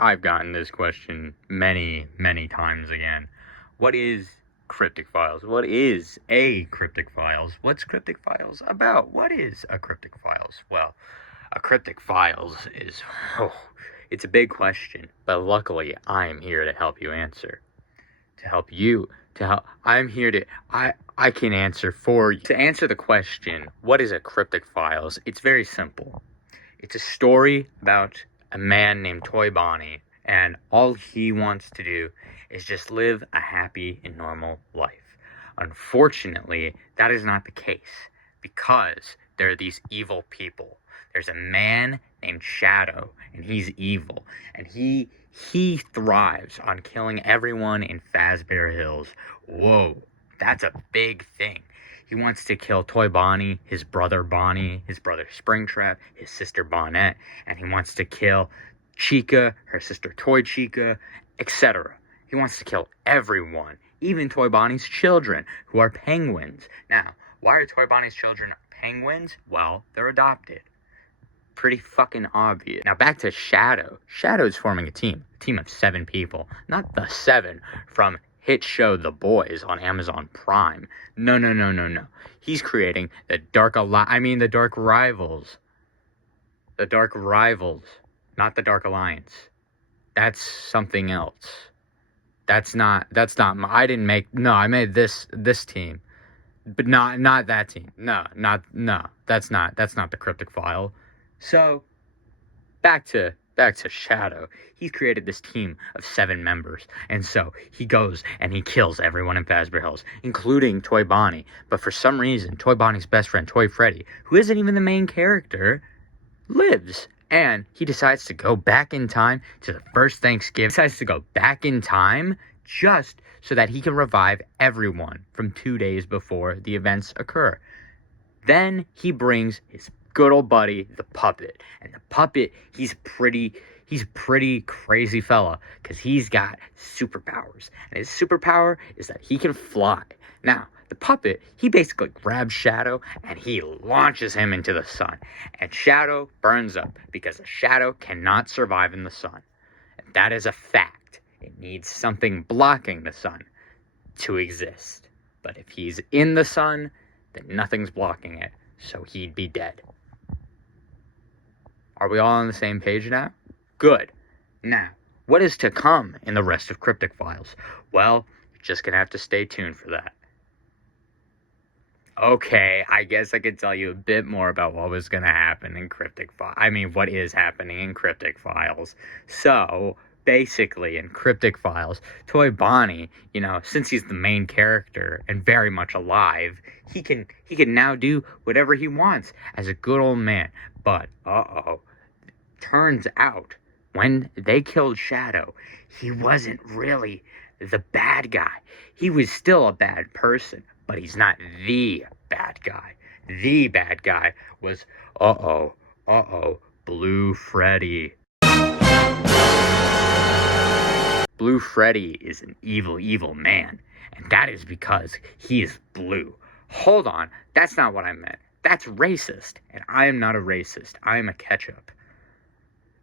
I've gotten this question many, many times again. What is Cryptic Files? What is a Cryptic Files? What's Cryptic Files about? What is a Cryptic Files? Well, a Cryptic Files is, it's a big question, but luckily I'm here to help you answer. I'm here to, I can answer for you. To answer the question, what is a Cryptic Files? It's very simple. It's a story about a man named Toy Bonnie, and all he wants to do is just live a happy and normal life. Unfortunately, that is not the case, because there are these evil people. There's a man named Shadow, and he's evil, and he thrives on killing everyone in Fazbear Hills. Whoa, that's a big thing. He wants to kill Toy Bonnie, his brother Springtrap, his sister Bonnet, and he wants to kill Chica, her sister Toy Chica, etc. He wants to kill everyone, even Toy Bonnie's children, who are penguins. Now, why are Toy Bonnie's children penguins? Well, they're adopted. Pretty fucking obvious. Now back to Shadow. Shadow's forming a team of 7 people. Not the 7 from hit show The Boys on Amazon Prime. No. He's creating the Dark Rivals. The Dark Rivals, not the Dark Alliance. That's something else. I made this team. But not that team. No. That's not the Cryptic File. So, back to Shadow. He's created this team of 7 members, and so he goes and he kills everyone in Fazbear Hills, including Toy Bonnie. But for some reason, Toy Bonnie's best friend, Toy Freddy, who isn't even the main character, lives. And he decides to go back in time to the first Thanksgiving. He decides to go back in time just so that he can revive everyone from 2 days before the events occur. Then he brings his good old buddy, the Puppet. And the Puppet, he's pretty crazy fella, because he's got superpowers. And his superpower is that he can fly. Now, the Puppet, he basically grabs Shadow and he launches him into the sun. And Shadow burns up, because a shadow cannot survive in the sun. And that is a fact. It needs something blocking the sun to exist. But if he's in the sun, then nothing's blocking it, so he'd be dead. Are we all on the same page now? Good. Now, what is to come in the rest of Cryptic Files? Well, you're just gonna have to stay tuned for that. Okay, I guess I could tell you a bit more about what was gonna happen in what is happening in Cryptic Files. So, basically, in Cryptic Files, Toy Bonnie, since he's the main character and very much alive, he can now do whatever he wants as a good old man. But, turns out, when they killed Shadow, he wasn't really the bad guy. He was still a bad person, but he's not the bad guy. The bad guy was, Blue Freddy. Blue Freddy is an evil man, and that is because he is blue. Hold on, that's not what I meant. That's racist, and I am not a racist. I am a ketchup.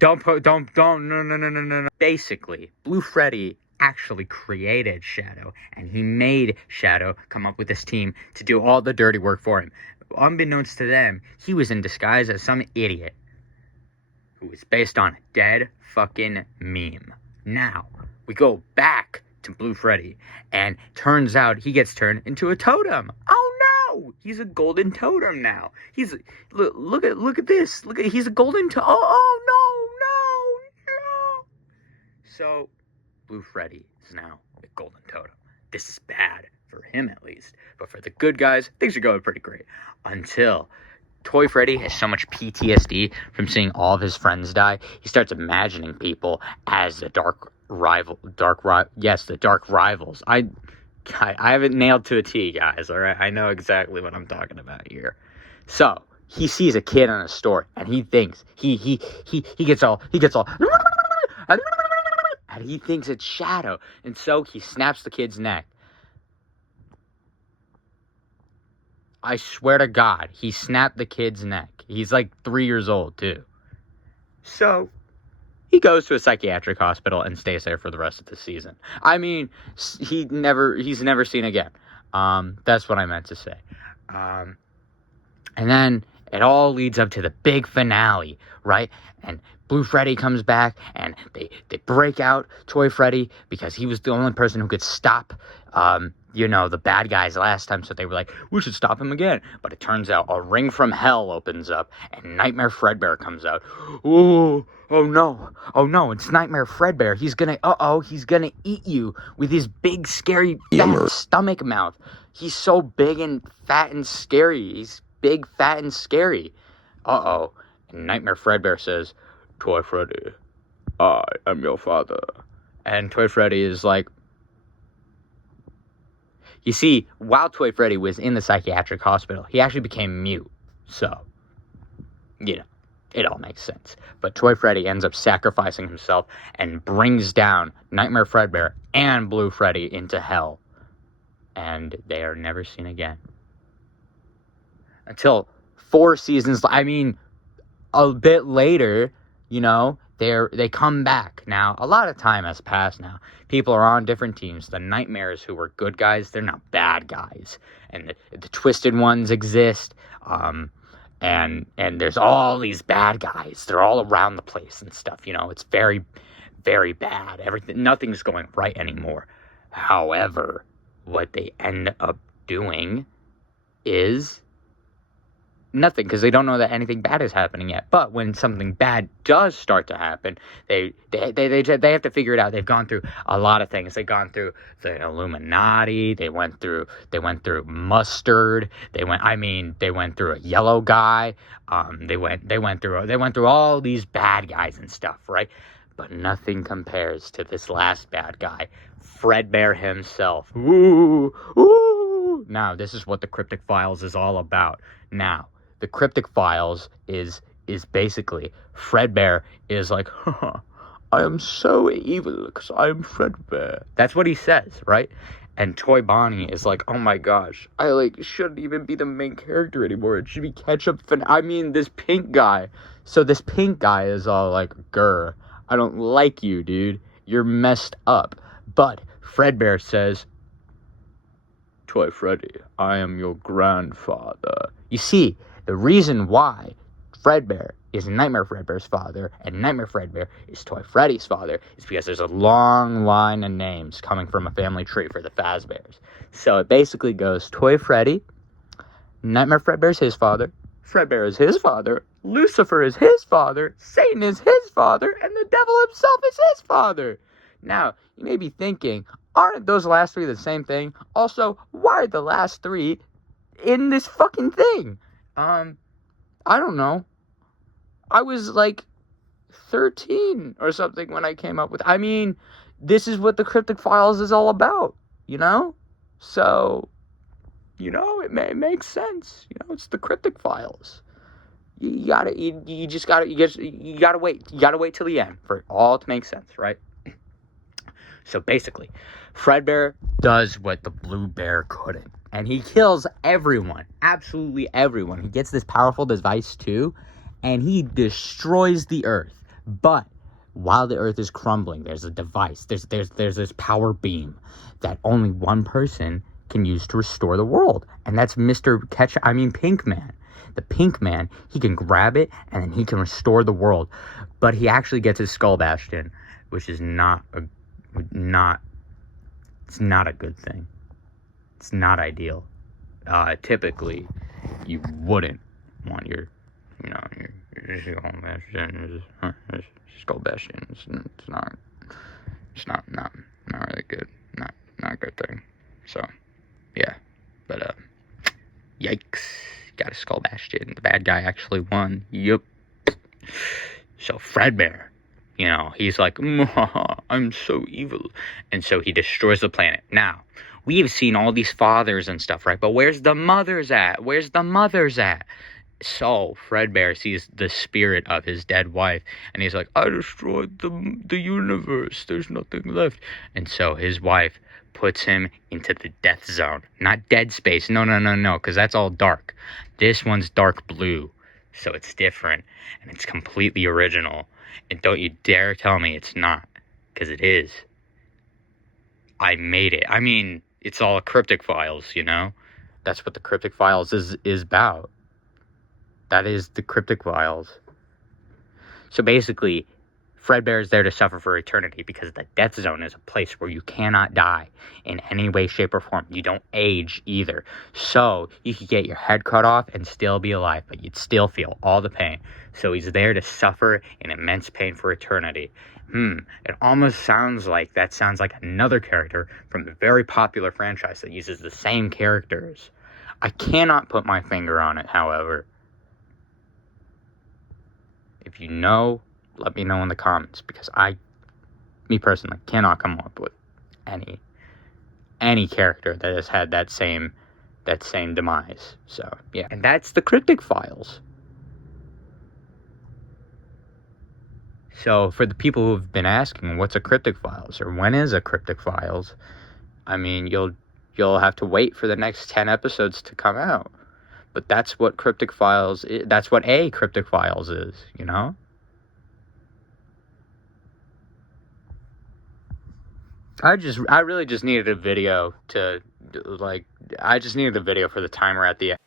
No. Basically, Blue Freddy actually created Shadow, and he made Shadow come up with this team to do all the dirty work for him. Unbeknownst to them, he was in disguise as some idiot who was based on a dead fucking meme. Now, we go back to Blue Freddy, and turns out he gets turned into a totem. Oh no! He's a golden totem now. Look at this. He's a golden totem. Oh no! So, Blue Freddy is now a golden totem. This is bad, for him at least. But for the good guys, things are going pretty great. Until Toy Freddy has so much PTSD from seeing all of his friends die, he starts imagining people as the Dark Rivals. I have it nailed to a T, guys, all right? I know exactly what I'm talking about here. So, he sees a kid in a store, and he thinks, he gets all, and he thinks it's Shadow, and so he snaps the kid's neck. I swear to God, he snapped the kid's neck. He's like 3 years old, too. So, he goes to a psychiatric hospital and stays there for the rest of the season. I mean, he's never seen again. That's what I meant to say. And then it all leads up to the big finale, right? And Blue Freddy comes back, and they break out Toy Freddy because he was the only person who could stop, the bad guys last time. So they were like, we should stop him again. But it turns out a ring from hell opens up, and Nightmare Fredbear comes out. Oh no, it's Nightmare Fredbear. He's gonna eat you with his big, scary, fat stomach mouth. He's so big and fat and scary. He's big, fat, and scary. And Nightmare Fredbear says, Toy Freddy, I am your father. And Toy Freddy is like, you see, while Toy Freddy was in the psychiatric hospital, he actually became mute. So, it all makes sense. But Toy Freddy ends up sacrificing himself and brings down Nightmare Fredbear and Blue Freddy into hell. And they are never seen again. Until 4 seasons, a bit later, they come back. Now, a lot of time has passed now. People are on different teams. The Nightmares, who were good guys, they're not bad guys. And the Twisted Ones exist. And there's all these bad guys. They're all around the place and stuff. It's very, very bad. Nothing's going right anymore. However, what they end up doing is nothing, because they don't know that anything bad is happening yet. But when something bad does start to happen, they have to figure it out. They've gone through a lot of things. They've gone through the Illuminati. They went through Mustard. They went through a yellow guy. They went through all these bad guys and stuff, right? But nothing compares to this last bad guy, Fredbear himself. Ooh. Now, this is what the Cryptic Files is all about. Now, the Cryptic Files is basically Fredbear is like, I am so evil because I am Fredbear. That's what he says, right? And Toy Bonnie is like, oh my gosh, I shouldn't even be the main character anymore. It should be Ketchup. This pink guy. So this pink guy is all like, grr, I don't like you, dude. You're messed up. But Fredbear says, Toy Freddy, I am your grandfather. You see, the reason why Fredbear is Nightmare Fredbear's father and Nightmare Fredbear is Toy Freddy's father is because there's a long line of names coming from a family tree for the Fazbears. So it basically goes Toy Freddy, Nightmare Fredbear's his father, Fredbear is his father, Lucifer is his father, Satan is his father, and the devil himself is his father. Now, you may be thinking, aren't those last 3 the same thing? Also, why are the last 3 in this fucking thing? I don't know. I was 13 or something when I came up with... this is what the Cryptic Files is all about, So, it makes sense. It's the Cryptic Files. You gotta wait. You gotta wait till the end for it all to make sense, right? So basically, Fredbear does what the Blue Bear couldn't. And he kills everyone. Absolutely everyone. He gets this powerful device too. And he destroys the Earth. But while the Earth is crumbling, there's a device. There's this power beam that only one person can use to restore the world. And that's Pink Man. The Pink Man, he can grab it and then he can restore the world. But he actually gets his Skull Bastion, which is it's not a good thing. It's not ideal. Typically, you wouldn't want your Skull Bastion. It's not really good. Not a good thing. So, yeah. But, yikes. Got a Skull Bastion. The bad guy actually won. Yup. So, Fredbear, he's like, I'm so evil. And so he destroys the planet. Now, we've seen all these fathers and stuff, right? But where's the mothers at? So Fredbear sees the spirit of his dead wife, and he's like, I destroyed the universe. There's nothing left. And so his wife puts him into the death zone. Not Dead Space. No, because that's all dark. This one's dark blue, so it's different, and it's completely original. And don't you dare tell me it's not, because it is. I made it. I mean, it's all Cryptic Files, you know? That's what the Cryptic Files is about. That is the Cryptic Files. So basically, Fredbear is there to suffer for eternity because the death zone is a place where you cannot die in any way, shape, or form. You don't age either. So you could get your head cut off and still be alive, but you'd still feel all the pain. So he's there to suffer in immense pain for eternity. It almost sounds like another character from the very popular franchise that uses the same characters. I cannot put my finger on it, however. If you know, let me know in the comments, because me personally, cannot come up with any character that has had that same demise. So yeah, and that's the Cryptic Files. So for the people who've been asking, what's a Cryptic Files, or when is a Cryptic Files? I mean, you'll have to wait for the next 10 episodes to come out. But that's what Cryptic Files is. That's what a Cryptic Files is, you know? I really just needed a video to, I just needed a video for the timer at the end.